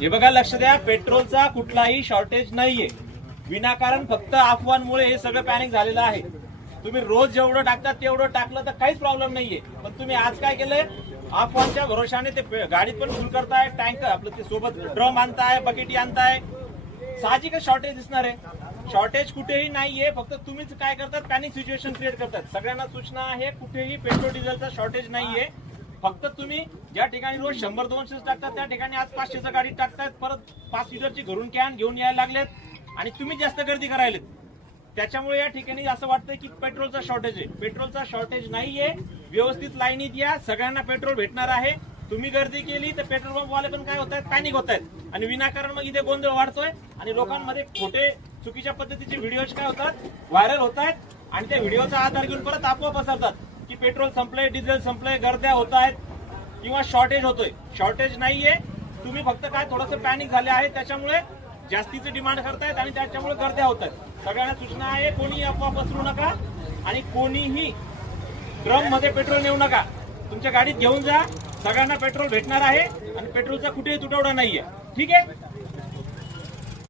हे बघा, लक्ष द्या, पेट्रोलचा कुठलाही शॉर्टेज नाहीये. विनाकारण फक्त अफवांमुळे हे सगळं पॅनिक झालेलं आहे. तुम्ही रोज जेवढं टाकतात तेवढं टाकलं तर काहीच प्रॉब्लेम नाहीये. पण तुम्ही आज काय केलंय, अफवांच्या भरोशाने ते गाडीत पण फुल करताय, टँकर आपलं ते सोबत ड्रम आणताय, बकेटी आणताय. साहजिकच शॉर्टेज दिसणार आहे. शॉर्टेज कुठेही नाहीये, फक्त तुम्हीच काय करतात, पॅनिक सिच्युएशन क्रिएट करतात. सगळ्यांना सूचना आहे, कुठेही पेट्रोल डिझेलचा शॉर्टेज नाहीये. फक्त तुम्ही ज्या ठिकाणी रोज 100-200 टाकतात त्या ठिकाणी आज 500चं गाडी टाकतात. परत 5 लिटरची घरून कॅन घेऊन यायला लागलेत आणि तुम्ही जास्त गर्दी करायलेत. त्याच्यामुळे या ठिकाणी असं वाटतंय की पेट्रोलचा शॉर्टेज आहे. पेट्रोलचा शॉर्टेज नाहीये. व्यवस्थित लाईनीत या, सगळ्यांना पेट्रोल भेटणार आहे. तुम्ही गर्दी केली तर पेट्रोल पंप वाले पण काय होत आहेत, पॅनिक होत आहेत आणि विनाकारण मग इथे गोंधळ वाढतोय आणि लोकांमध्ये खोटे चुकीच्या पद्धतीचे व्हिडिओज काय होतात, व्हायरल होत आहेत आणि त्या व्हिडिओचा आधार घेऊन परत अफवा पसरतात की पेट्रोल संपलंय, डिझेल संपलंय, गर्द्या होत आहेत किंवा शॉर्टेज होतोय. शॉर्टेज नाहीये. तुम्ही फक्त काय थोडंसं पॅनिक झाले आहे, त्याच्यामुळे जास्तीचं डिमांड करतायत आणि त्याच्यामुळे गर्द्या होत आहेत. सगळ्यांना सूचना आहे, कोणीही अफवा पसरू नका आणि कोणीही ड्रम मध्ये पेट्रोल नेऊ नका. तुमच्या गाडीत घेऊन जा. सगळ्यांना पेट्रोल भेटणार आहे आणि पेट्रोलचा कुठेही तुटवडा नाहीये. ठीक आहे.